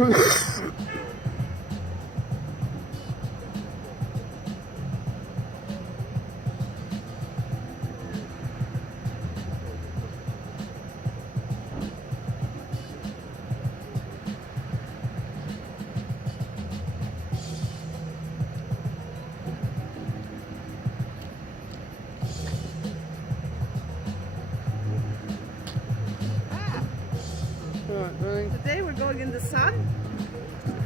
Today we're going in the sun.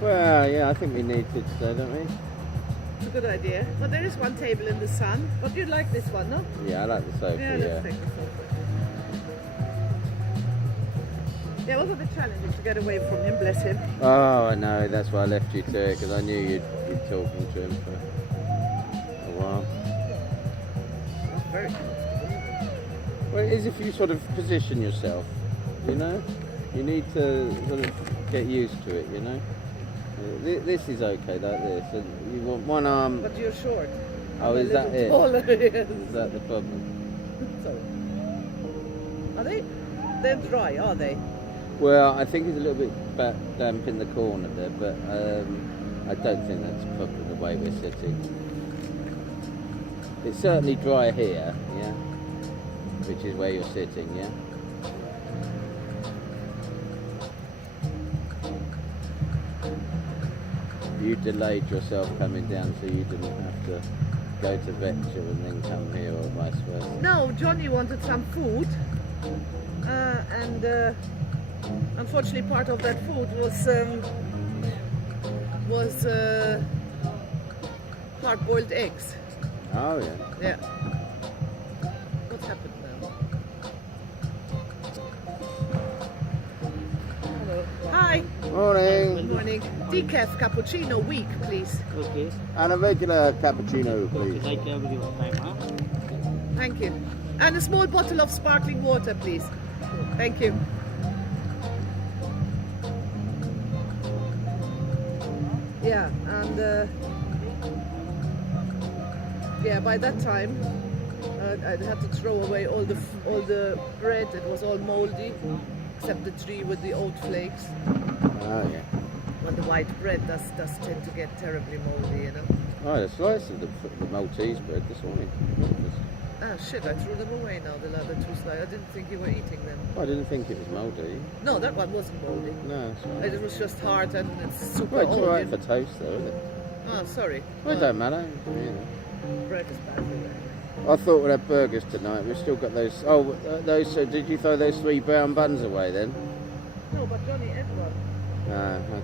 Well, yeah, I think we need to today, don't we? It's a good idea. But there is one table in the sun. But you like this one, no? Yeah, I like the sofa, Yeah, yeah. let's take the sofa. Yeah, it was a bit challenging to get away from him, bless him. Oh, I know, that's why I left you to it, because I knew you'd be talking to him for a while. That's very comfortable. Well, it is if you sort of position yourself, you know? You need to sort of get used to it, you know? This is okay, like this. And you want one arm... But you're short. Oh, is that it? Taller, yes. Is that the problem? Sorry. Are they? They're dry, are they? Well, I think it's a little bit damp in the corner there, but I don't think that's probably the way we're sitting. It's certainly dry here, yeah? Which is where you're sitting, yeah? You delayed yourself coming down so you didn't have to go to Vector and then come here, or vice versa. No, Johnny wanted some food, and unfortunately part of that food was hard-boiled eggs. Oh, yeah. Yeah. What happened now? Hello. Hi. Morning. Good morning. Decaf cappuccino weak, please. Okay. And a regular cappuccino, please. Right there with your time, huh? Thank you. And a small bottle of sparkling water, please. Thank you. Yeah, and yeah, by that time I'd had to throw away all the bread. It was all moldy, except the tree with the oat flakes. Oh, yeah. Well, the white bread does tend to get terribly moldy, you know. Oh, the slice of the Maltese bread this morning. Ah, shit, I threw them away now, the other two slices. I didn't think you were eating them. I didn't think it was mouldy. No, that one wasn't moldy. No, it's all right. It was just hard and it's super Well, it's old. all right you for know. toast, though, isn't it? Oh, sorry. Well, it don't matter. You know. Bread is bad for you. I thought we'd have burgers tonight. We've still got those. Oh, those. Did you throw those 3 brown buns away then? No, but Johnny ate one. Ah, okay.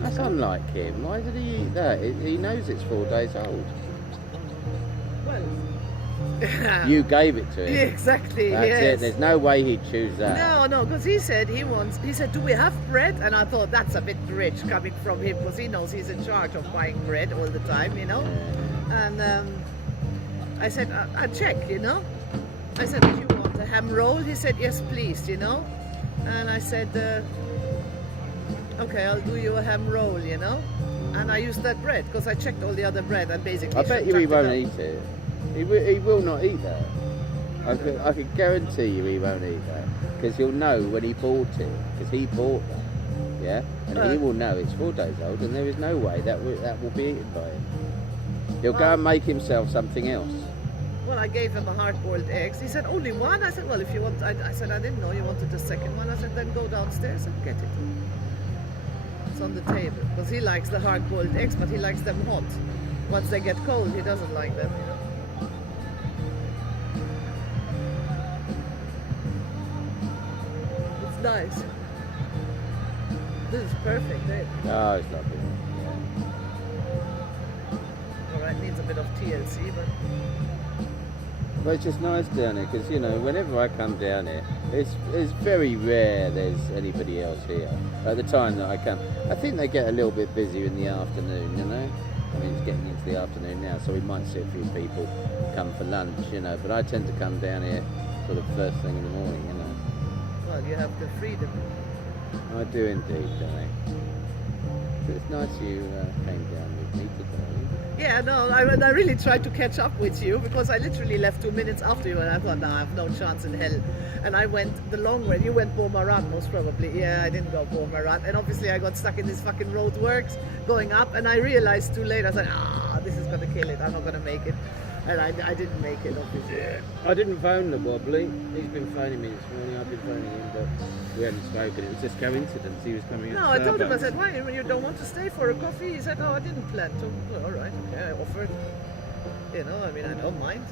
That's unlike him. Why did he eat that? He knows it's 4 days old. Well. You gave it to him. Yeah, exactly. That's yes. it. There's no way he'd choose that. No, because he said he said, do we have bread? And I thought that's a bit rich coming from him because he knows he's in charge of buying bread all the time, you know. And I said, I check, you know. I said, do you want a ham roll? He said, yes, please, you know. And I said, okay, I'll do you a ham roll, you know. And I used that bread because I checked all the other bread and basically. I bet you he won't eat it. He will not eat that. I could guarantee you he won't eat that because he'll know when he bought it because he bought that, yeah, and he will know it's 4 days old and there is no way that will be eaten by him. He'll go and make himself something else. Well, I gave him a hard-boiled eggs. He said, only one? I said, well, if you want, I said, I didn't know you wanted a second one. I said, then go downstairs and get it. It's on the table because he likes the hard-boiled eggs, but he likes them hot. Once they get cold, he doesn't like them, you know. It's nice. This is perfect, eh? Oh, it's lovely. Alright, needs a bit of TLC, but... But it's just nice down here because, you know, whenever I come down here, it's very rare there's anybody else here at the time that I come. I think they get a little bit busier in the afternoon, you know. I mean, it's getting into the afternoon now, so we might see a few people come for lunch, you know. But I tend to come down here sort of first thing in the morning, you know. Well, you have the freedom. I do indeed, don't I? It's nice you came down with me today. Yeah, no, I really tried to catch up with you because I literally left 2 minutes after you and I thought, no, I have no chance in hell. And I went the long way. You went Boomerang, most probably. Yeah, I didn't go Boomerang. And obviously I got stuck in this fucking roadworks going up and I realized too late, I said, this is going to kill it. I'm not going to make it. And I didn't make it, obviously. Yeah. I didn't phone the Wobbly. He's been phoning me this morning. I've been phoning him, but we hadn't spoken. It was just coincidence. He was coming. No, I told him. I said, "Why? You don't want to stay for a coffee?" He said, "Oh, I didn't plan to." Well, all right, okay. I offered. You know, I mean, I don't mind.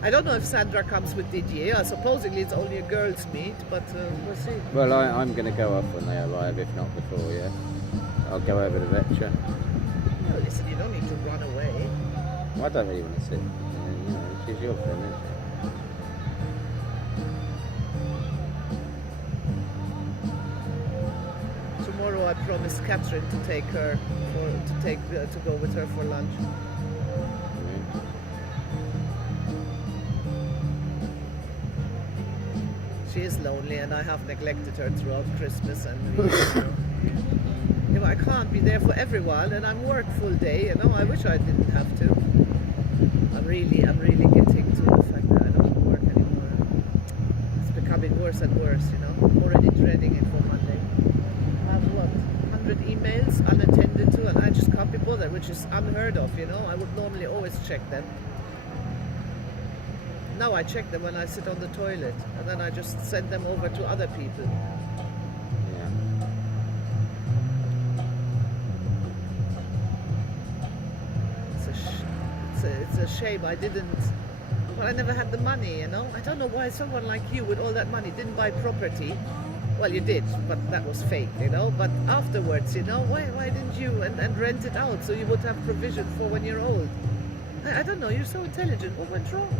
I don't know if Sandra comes with Didier. Supposedly it's only a girls' meet, but we'll see. Well, I'm going to go off when they arrive, if not before. Yeah, I'll go over to Vetcha. Well, listen, you don't need to run away. I don't really want to sit. You know, she's your friend, isn't she? Tomorrow I promised Catherine to take her to go with her for lunch. Yeah. She is lonely, and I have neglected her throughout Christmas and New Year. You know, I can't be there for everyone, and I'm work full day. You know, I wish I didn't have to. I'm really getting to the fact that I don't work anymore. It's becoming worse and worse. You know, I'm already dreading it for Monday. I have what, 100 emails unattended to, and I just can't be bothered, which is unheard of. You know, I would normally always check them. Now I check them when I sit on the toilet, and then I just send them over to other people. It's a shame I didn't. Well, I never had the money, you know. I don't know why someone like you with all that money didn't buy property. Well, you did, but that was fake, you know. But afterwards, you know, why didn't you and rent it out so you would have provision for when you're old? I don't know. You're so intelligent. What went wrong?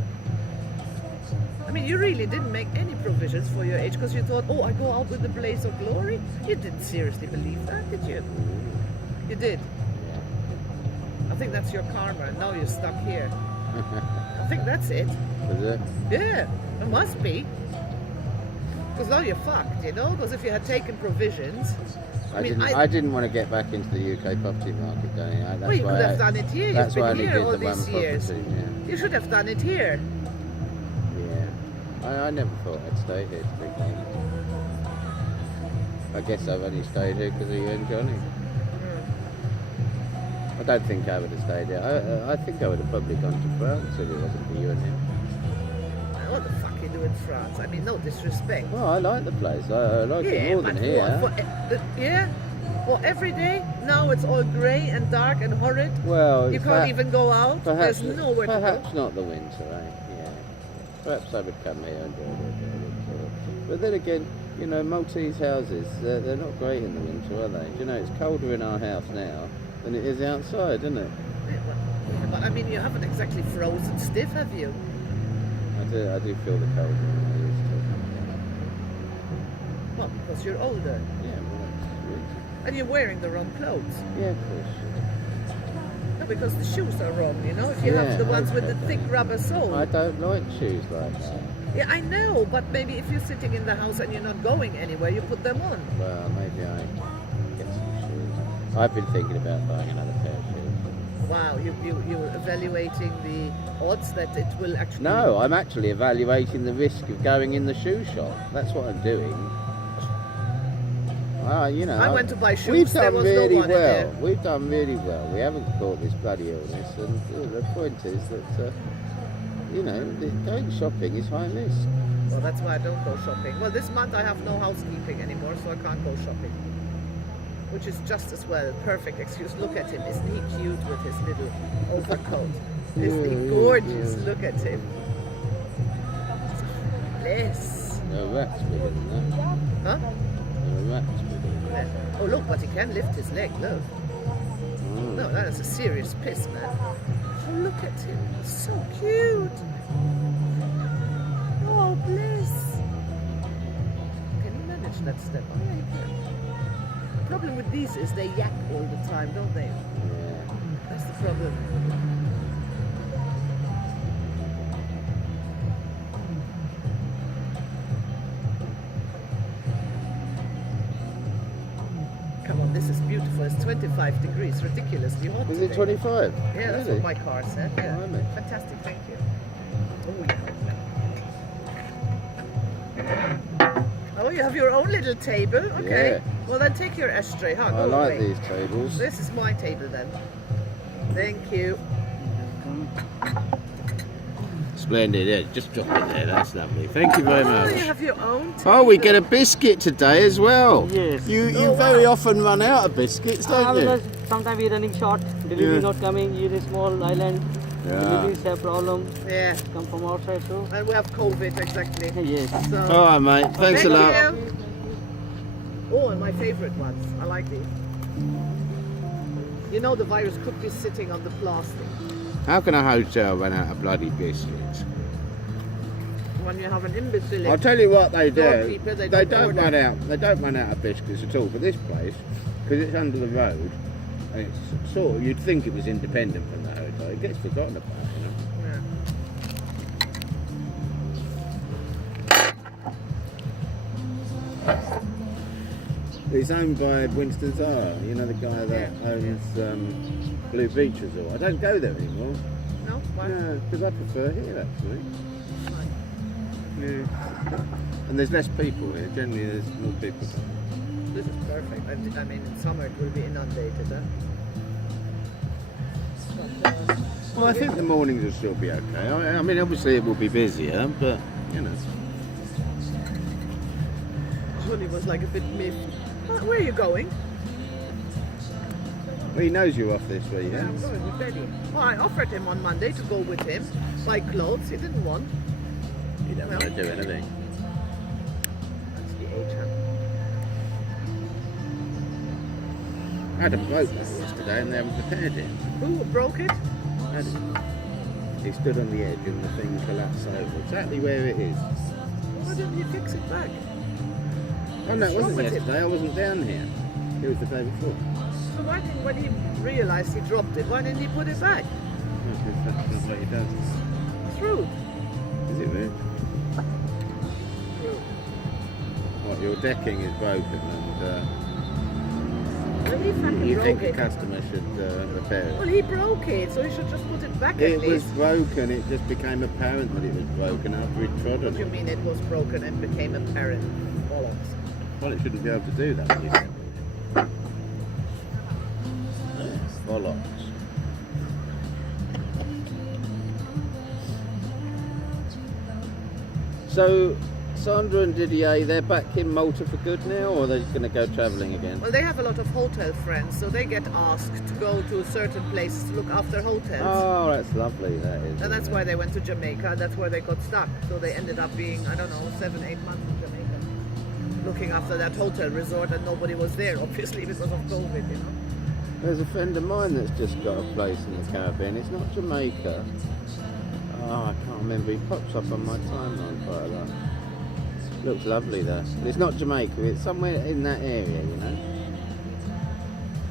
I mean, you really didn't make any provisions for your age because you thought, oh, I go out with the blaze of glory. You didn't seriously believe that, did you? You did. I think that's your karma, and now you're stuck here. I think that's it. Is it? Yeah, it must be. Because now you're fucked, you know? Because if you had taken provisions... I didn't want to get back into the UK property market, Danny. Well, you could have done it here. You've been here all the these years. Property, yeah. You should have done it here. Yeah. I never thought I'd stay here, to be honest. I guess I've only stayed here because of you and Johnny. I don't think I would have stayed here. I think I would have probably gone to France if it wasn't for you and him. What the fuck you do in France? I mean, no disrespect. Well, I like the place. I like it more than here. Well, every day now it's all grey and dark and horrid. Well, you can't even go out. There's nowhere to go. Perhaps not the winter, right? Yeah. Perhaps I would come here and enjoy it. But then again, you know, Maltese houses, they're not great in the winter, are they? You know, it's colder in our house now than it is outside, isn't it? But I mean, you haven't exactly frozen stiff, have you? I do feel the cold when I used to. Well, because you're older. Yeah, well, that's winter. And you're wearing the wrong clothes. Yeah, of course. No, because the shoes are wrong, you know? If you have the ones with the thick rubber sole. I don't like shoes like that. Yeah, I know, but maybe if you're sitting in the house and you're not going anywhere, you put them on. Well, maybe I get some shoes. I've been thinking about buying another pair of shoes. Wow, you're evaluating the odds that it will actually... No, I'm actually evaluating the risk of going in the shoe shop. That's what I'm doing. You know, I went to buy shoes. We've done really well. We've done really well. We haven't caught this bloody illness, and the point is that you know, going shopping is high risk. Well, that's why I don't go shopping. Well, this month I have no housekeeping anymore, so I can't go shopping. Which is just as well. Perfect excuse. Look at him. Isn't he cute with his little overcoat? Isn't he gorgeous? Yeah. Look at him. Bless. No rat's bigger than that. Huh? No rat's bigger than that. Oh, look, but he can lift his leg. Look. No, that is a serious piss, man. Oh, look at him. So cute. Oh, bless. Can you manage that step? Oh, yeah, you can. The problem with these is they yak all the time, don't they? Yeah. That's the problem. Come come on, this is beautiful. It's 25 degrees, ridiculously hot Is today. it 25? Yeah, that's Really? what my car said. Yeah. Blimey. Fantastic, thank you. Oh, yeah. Oh, you have your own little table? Okay. Yeah. Well, then take your ashtray, huh? I Go like away. these tables. This is my table then. Thank you. Splendid, yeah, just drop it there, that's lovely. Thank you very Oh, much. you have your own table. Oh, we get a biscuit today as well. Yes. You Oh, very wow. often run out of biscuits, don't you? Because sometimes we're running short, delivery Yeah. not coming, you're a small island, Yeah. deliveries have problem, Yeah, come from outside too. and we have COVID, exactly. Yes. So, All right, mate. Thanks thank a lot. you. Oh, and my favorite ones. I like these. You know the virus could be sitting on the plastic. How can a hotel run out of bloody biscuits? When you have an imbecile. I'll tell you what they do. Doorkeeper, they don't order. They don't run out of biscuits at all. But this place, because it's under the road, and it's sort of, you'd think it was independent from the hotel. It gets forgotten about, you know. It's owned by Winston Zara, you know, the guy that owns Blue Beach Resort. I don't go there anymore. No? Why? No, because I prefer here actually. Yeah. And there's less people here. Generally, there's more people. This is perfect. I mean, in summer it will be inundated, huh? But, Well, I think the mornings will still be okay. I mean, obviously it will be busier, but you know. Julie was like a bit miffed. Where are you going? Well, he knows you're off this week, Yeah, yeah? I'm going with Daddy. Well, I offered him on Monday to go with him, buy clothes. He didn't want. You don't Well. want to do anything. That's the age, huh? I had a bloke there yesterday and they haven't repaired it. Who broke it? He stood on the edge and the thing collapsed over. Exactly where it is. Why didn't you fix it back? Oh no, What's it wrong wasn't with it? yesterday. I wasn't down here. It was the day before. So why didn't, when he realized he dropped it, why didn't he put it back? That's not what he does. It's rude. Is it rude? Rude. What, your decking is broken and Well, he fucking you broke think a it. customer should repair Well, it? he broke it, so he should just put it back It at was least. broken, it just became apparent that it was broken after he'd trod What on do you it. mean it was broken and became apparent? Bollocks. Well, it shouldn't be able to do that. You know. Bollocks. So, Sandra and Didier, they're back in Malta for good now, or are they going to go travelling again? Well, they have a lot of hotel friends, so they get asked to go to certain places to look after hotels. Oh, that's lovely, that is. And that's isn't why it? they went to Jamaica. That's where they got stuck. So they ended up being, I don't know, 7-8 months in Jamaica, looking after that hotel resort, and nobody was there, obviously, because of COVID, you know. There's a friend of mine that's just got a place in the Caribbean. It's not Jamaica. Oh, I can't remember. He pops up on my timeline quite a lot. Looks lovely there. But it's not Jamaica. It's somewhere in that area, you know.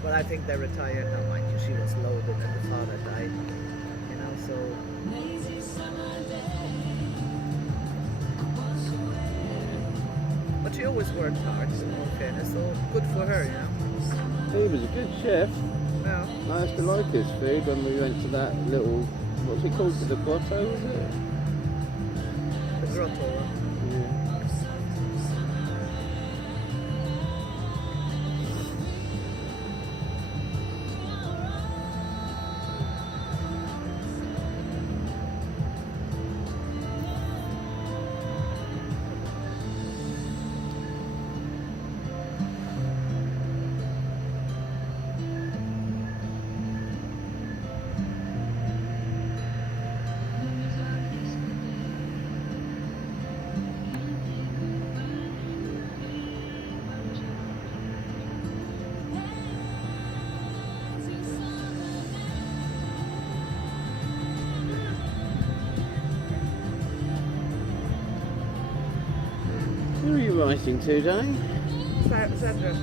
But I think they retired now, mind you. She was loaded and the father died, you know, so... But she always worked hard, in all fairness, so good for her, you know. He was a good chef. Yeah. I used to like his food when we went to that little, what's it called, the grotto, was it? The grotto. Yeah. Who are you writing to, Danny? Sandra.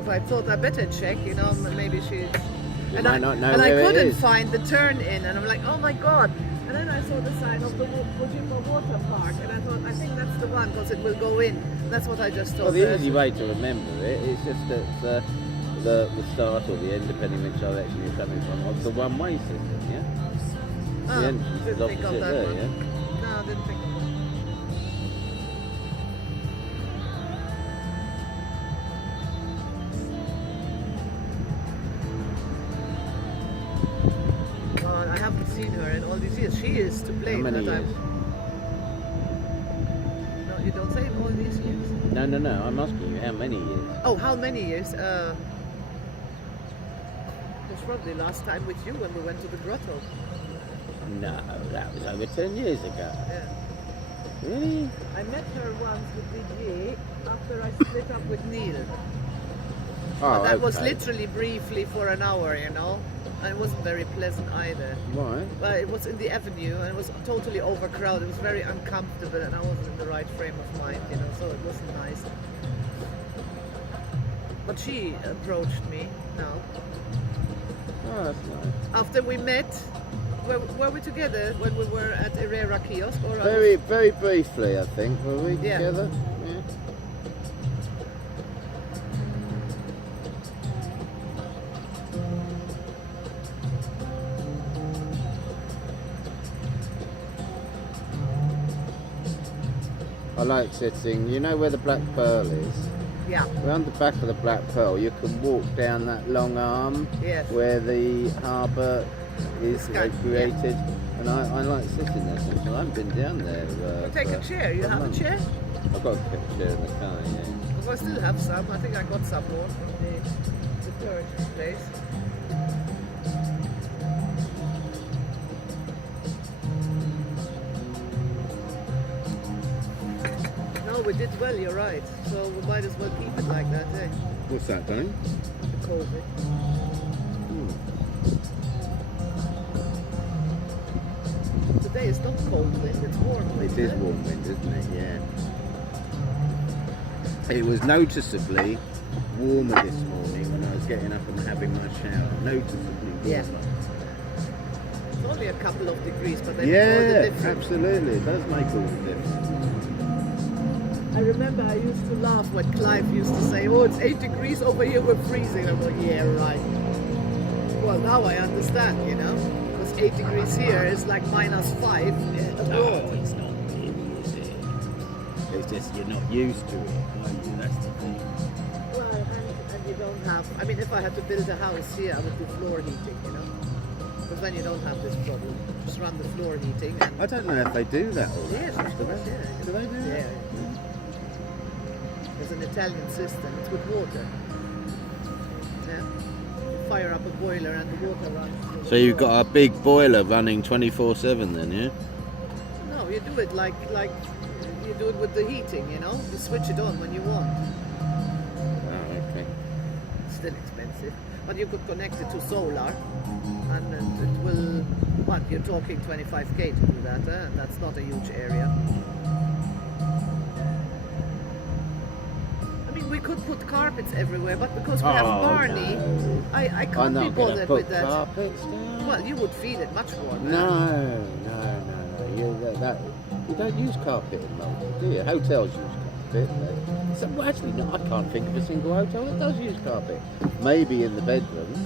If I thought I better check, you know, maybe she's... You might not know and I where it couldn't is. find the turn in, and I'm like, oh my god. And then I saw the sign of the Bujima Water Park, and I thought, I think that's the one because it will go in. That's what I just thought. Well, the easy way to remember it is just that the start or the end, depending which direction you're coming from, of the one-way system, yeah? Oh, The entrance is didn't think of opposite that there, one. yeah? No, I didn't think of that. Oh, I haven't seen her in all these years. She used to play How many that years? No, you don't say in all these years. No, I'm asking you how many years? Oh, how many years? It was probably last time with you when we went to the grotto. No, that was over 10 years ago. Yeah. Really? I met her once with Didier after I split up with Neil. Oh, But that was okay. literally briefly for an hour, you know. And it wasn't very pleasant either. Why? Well, it was in the avenue and it was totally overcrowded. It was very uncomfortable and I wasn't in the right frame of mind, you know, so it wasn't nice. But she approached me now. Oh, that's nice. After we met, were we together when we were at Herrera Kiosk? Or Very, very briefly, I think. Were we Yeah. together? Yeah. I like sitting, you know where the Black Pearl is? Yeah, Around the back of the Black Pearl, you can walk down that long arm yes. where the harbour is Sky- created. And I like sitting there sometimes. I haven't been down there. Take a for chair. You a have a month. chair? I've got a chair in the car, yeah. I still have some. I think I got some more from the third place. No, we did well, you're right. So we might as well keep it like that, eh? What's that, darling? The COVID. Today it's not cold wind, it's warm wind. It is eh? warm wind, isn't it? Yeah. It was noticeably warmer this morning when I was getting up and having my shower. Noticeably warmer. Yeah. It's only a couple of degrees, but they make all the Yeah, difference. absolutely. It does make all the difference. I remember I used to laugh when Clive used to say, oh, it's 8 degrees over here, we're freezing. I'm like, yeah, right. Well, now I understand, you know, because 8 degrees here is like -5 abroad. it's not really, is it? It's just you're not used to it. That's the thing. Well, and you don't have, I mean, if I had to build a house here, I would do floor heating, you know, because then you don't have this problem. Just run the floor heating and... I don't know if they do that or Yes, of course, yeah. Do they do that? Yeah. There's an Italian system. It's with water. Yeah. You fire up a boiler and the water runs. through the So you've floor. got a big boiler running 24/7 then, yeah? No, you do it like you do it with the heating. You know, you switch it on when you want. Oh, okay. It's still expensive, but you could connect it to solar, and then it will. What you're talking 25k to do that, and that's not a huge area. We could put carpets everywhere, but because we have Barney, no. I I'm can't be not going to bothered put with that. carpets down. Well, you would feel it much more. No. You don't use carpet in Malta, do you? Hotels use carpet. Well, actually, no, I can't think of a single hotel that does use carpet. Maybe in the bedrooms.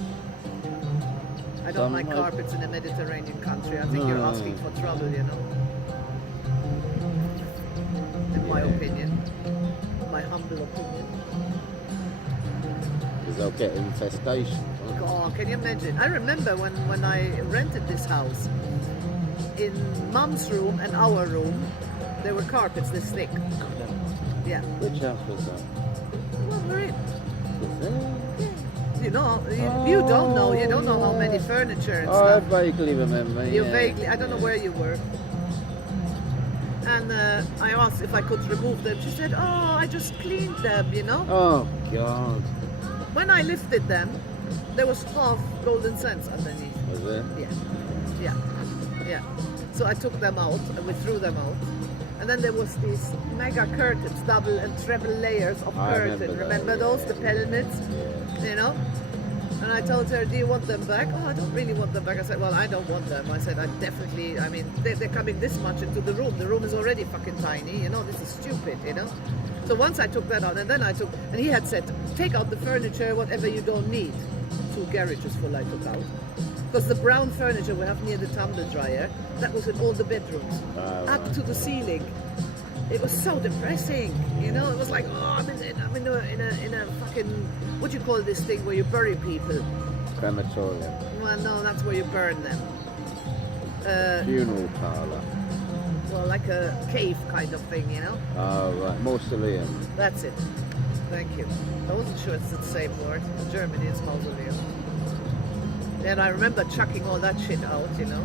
I don't like Some- carpets in a Mediterranean country. I think you're No. asking for trouble, you know. In my Yeah. opinion, my humble opinion. Because they'll get infestation. won't they? Oh, can you imagine? I remember when I rented this house. In Mum's room and our room, there were carpets this thick. Yeah. Which house was that? Well, we're in. Was there? You know, you don't know. You don't know how many furniture and Oh, I stuff. vaguely remember. You yeah. vaguely, I don't know where you were. And I asked if I could remove them. She said, oh, I just cleaned them, you know. Oh, God. When I lifted them, there was half golden cents underneath. Was there? Yeah. So I took them out and we threw them out. And then there was these mega curtains, double and treble layers of I curtain. remember Remember that, those, yeah. the pelmets, Yeah. you know? And I told her, do you want them back? Oh, I don't really want them back. I said, well, I don't want them. I said, I mean, they're coming this much into the room. The room is already fucking tiny, you know, this is stupid, you know. So once I took that out, and then and he had said, take out the furniture, whatever you don't need. 2 garages full I took out. Because the brown furniture we have near the tumble dryer, that was in all the bedrooms, up to the ceiling. It was so depressing, you know. It was like, oh, I'm in a fucking, what do you call this thing where you bury people? Crematorium. Well, no, that's where you burn them. Funeral parlour. Well, like a cave kind of thing, you know. Oh right, mausoleum. That's it. Thank you. I wasn't sure it's the same word. In Germany, it's mausoleum. And I remember chucking all that shit out, you know.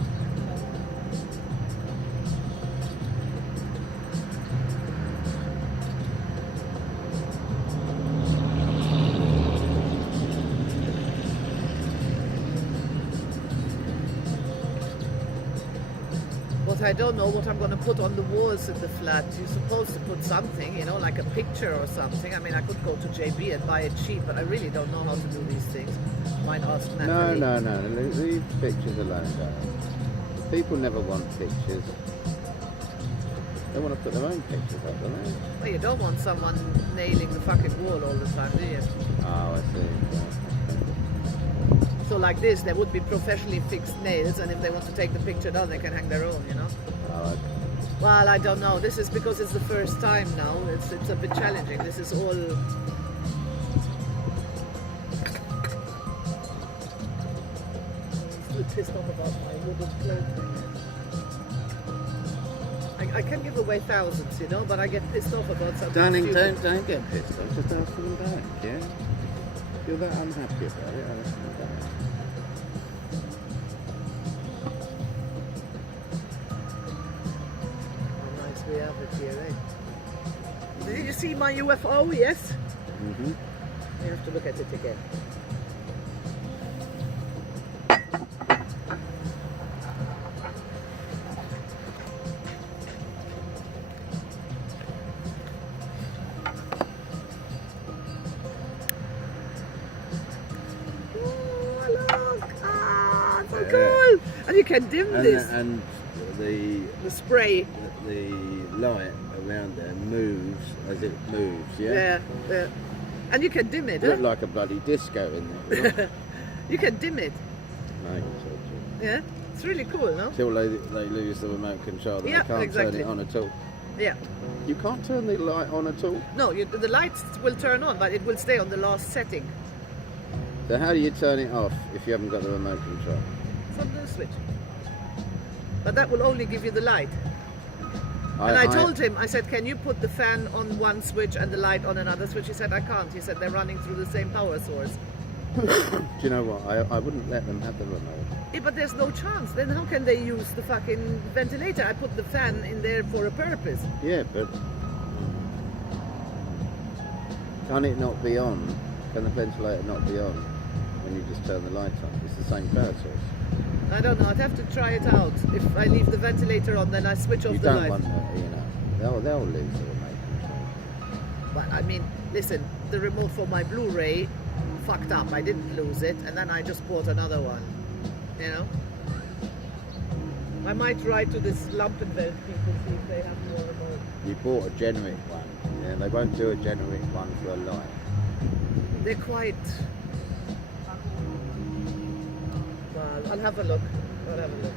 But I don't know what I'm going to put on the walls in the flat. You're supposed to put something, you know, like a picture or something. I mean, I could go to JB and buy it cheap, but I really don't know how to do these things. Might ask Natalie. No. Leave pictures alone, darling. People never want pictures. They want to put their own pictures up, don't they? Well, you don't want someone nailing the fucking wall all the time, do you? Oh, I see. So like this, there would be professionally fixed nails, and if they want to take the picture down, they can hang their own, you know? Oh, okay. Well, I don't know. This is because it's the first time now. It's a bit challenging. This is all... I'm still pissed off about my wooden plate. I can give away thousands, you know, but I get pissed off about something Darling, stupid. don't get pissed off. Just ask for them back, yeah? If you're that unhappy about it, ask them back. How nice we have it here, eh? Did you see my UFO? Yes? Mm-hmm. You have to look at it again. Cool. And you can dim this. And the spray. the light around there moves as it moves, yeah? Yeah. And you can dim it. You look like a bloody disco in there. You can dim it. No, you can too. Yeah. It's really cool, no? Till they lose the remote control, and Yeah, they can't exactly. turn it on at all. Yeah. You can't turn the light on at all. No, the lights will turn on, but it will stay on the last setting. So how do you turn it off if you haven't got the remote control? From the switch. But that will only give you the light. And I told him, I said, can you put the fan on one switch and the light on another switch? He said, I can't. He said, they're running through the same power source. Do you know what? I wouldn't let them have the remote. Yeah, but there's no chance. Then how can they use the fucking ventilator? I put the fan in there for a purpose. Yeah, but can it not be on? Can the ventilator not be on when you just turn the light on? It's the same power source. I don't know. I'd have to try it out. If I leave the ventilator on, then I switch off You the don't light. want that, you know. They'll lose the remote control. But I mean, listen, the remote for my Blu-ray fucked up. I didn't lose it, and then I just bought another one. You know? I might write to this Lampenwelt people, see if they have more remote. You bought a generic one. Yeah, they won't do a generic one for a light. They're quite... Well, I'll have a look. I'll have a look.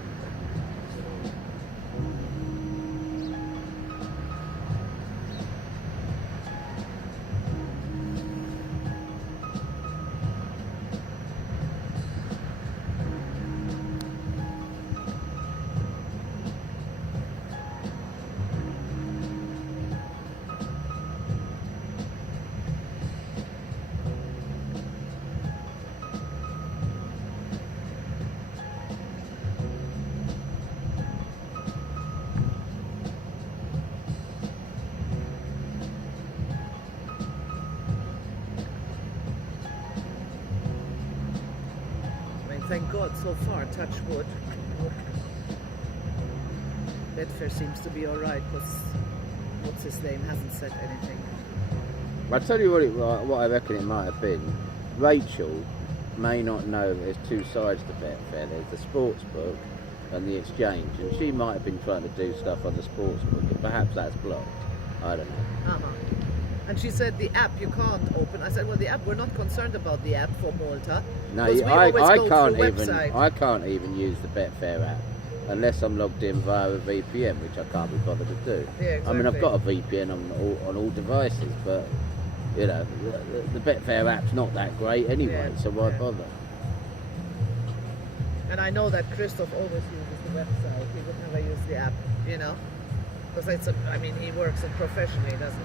Thank God, so far, touch wood. Bedford seems to be alright because what's his name hasn't said anything. I'll tell you what I reckon it might have been. Rachel may not know that there's two sides to Betfair. There's the sports book and the exchange, and she might have been trying to do stuff on the sports book, and perhaps that's blocked. I don't know. Uh-huh. And she said the app you can't open. I said, well, the app, we're not concerned about the app for Malta. No, because we I always go can't through even. website. I can't even use the Betfair app unless I'm logged in via a VPN, which I can't be bothered to do. Yeah, I mean, I've exactly. got a VPN on all devices, but you know, the Betfair app's not that great anyway. Yeah, So why yeah. bother? And I know that Christoph always uses the website. He would never use the app, you know, because it's I mean, he works it professionally, doesn't he?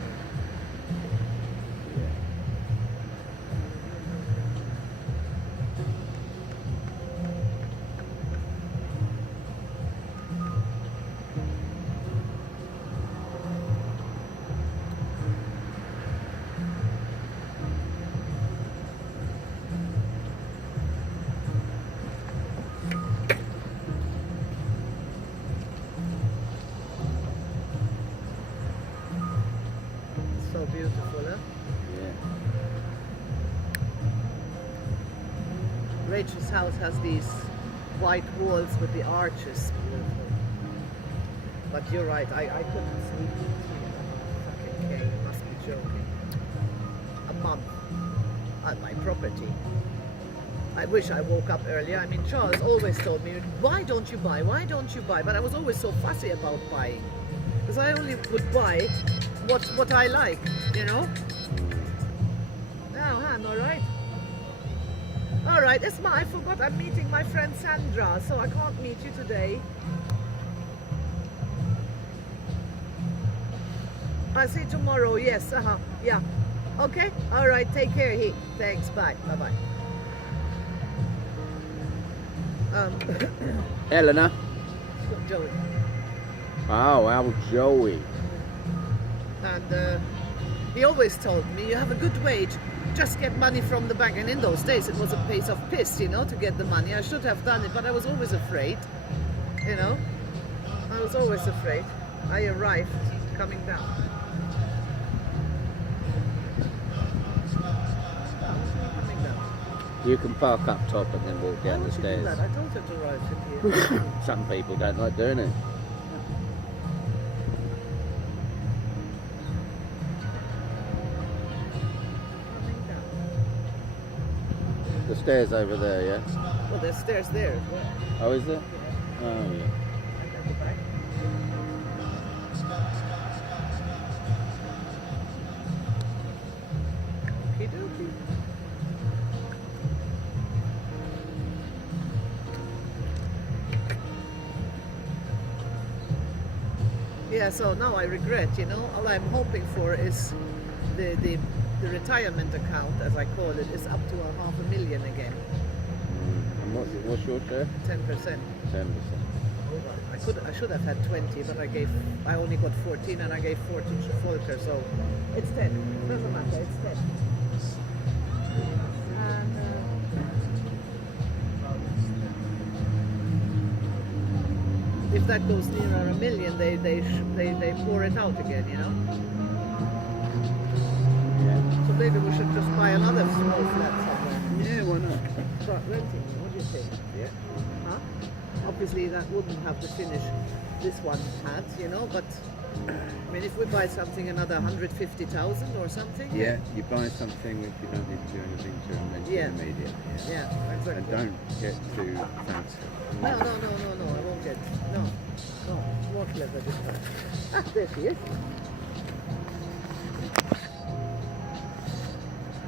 So beautiful, huh? Yeah. Rachel's house has these white walls with the arches. Beautiful. But you're right, I couldn't sleep. Fucking Kay, you must be joking. A month at my property. I wish I woke up earlier. I mean, Charles always told me, why don't you buy? Why don't you buy? But I was always so fussy about buying. Because I only would buy what I like, you know? Oh, Han, all right. All right, Esma, I forgot I'm meeting my friend Sandra, so I can't meet you today. I'll see you tomorrow, yes, yeah. Okay, all right, take care, he. Thanks, bye, bye-bye. Eleanor. Joey. Oh, our Joey. And he always told me, you have a good wage, just get money from the bank. And in those days, it was a piece of piss, you know, to get the money. I should have done it, but I was always afraid, you know. I was always afraid. I arrived coming down. Coming down. You can park up top and then walk Why down would the you do stairs. that? I told you to arrive in here. Some people don't like doing it. Coming down. The stairs over there, yeah? Well, there's stairs there as well. Oh, is there? Yeah. Oh, yeah. And at the back. Okey-dokey. Yeah, so now I regret, you know, all I'm hoping for is the retirement account, as I call it, is up to $500,000 again, And what's your share? 10%. 10%. I should have had 20, but I only got 14, and I gave 14 to Volker, so it's 10. Doesn't matter, it's 10. And, if that goes nearer $1 million, they pour it out again, you know. Yeah. So maybe we should just buy another small flat somewhere. Yeah, why not? Start renting. What do you think? Yeah. Huh? Obviously, that wouldn't have the finish this one had, you know. But I mean, if we buy something another 150,000 or something. Yeah, you buy something if you don't need to do anything to and then Yeah. immediate. Yeah, exactly. And don't get too fancy. No, I won't get. No, more clever this time. Ah, there she is.